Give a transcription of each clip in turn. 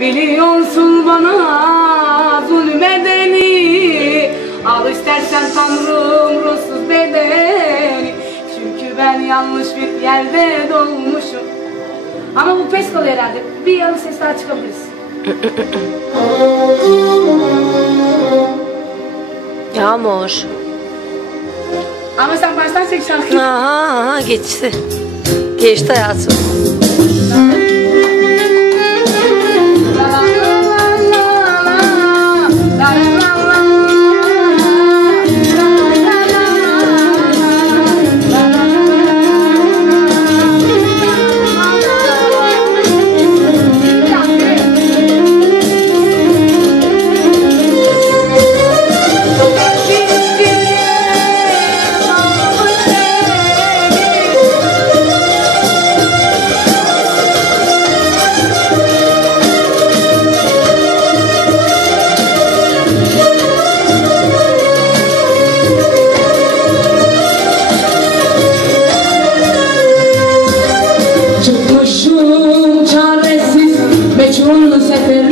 Biliyorsun bana zulmedeni Al istersen tanrım ruhsuz bedeni Çünkü ben yanlış bir yerde doğmuşum Ama bu pes kalıyor herhalde Bir yarım ses daha çıkabiliriz Yağmur. Ama sen baştan çek şarkıyı Aha, aha geçti. Geçti hayatım. anos é.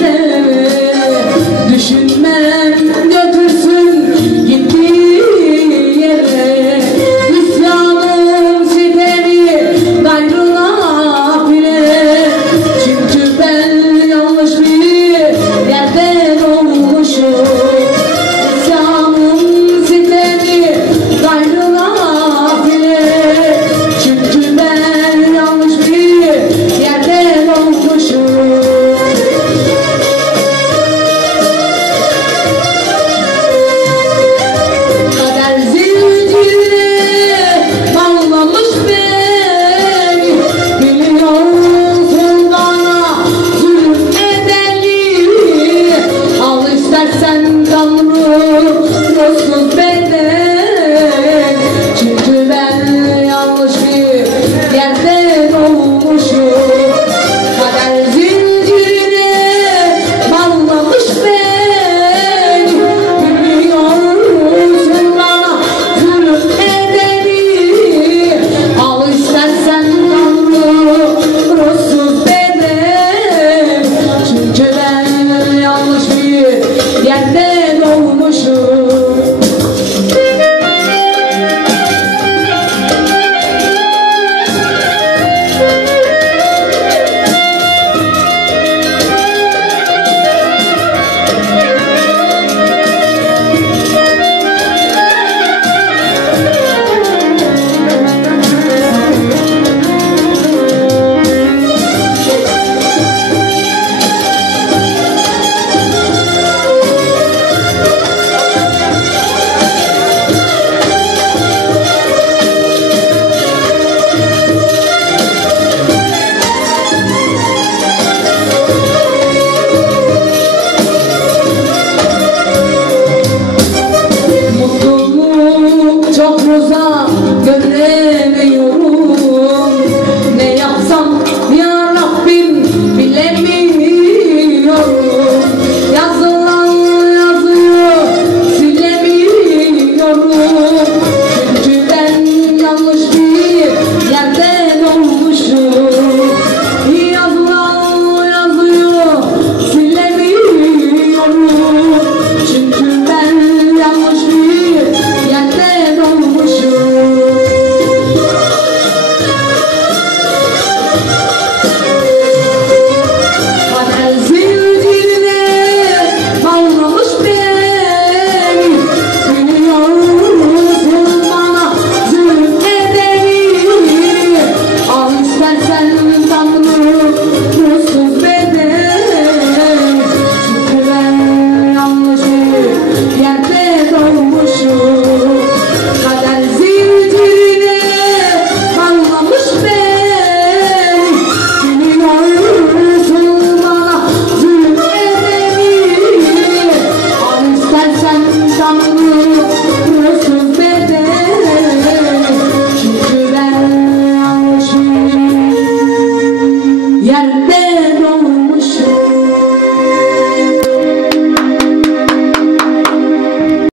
João Cruzão.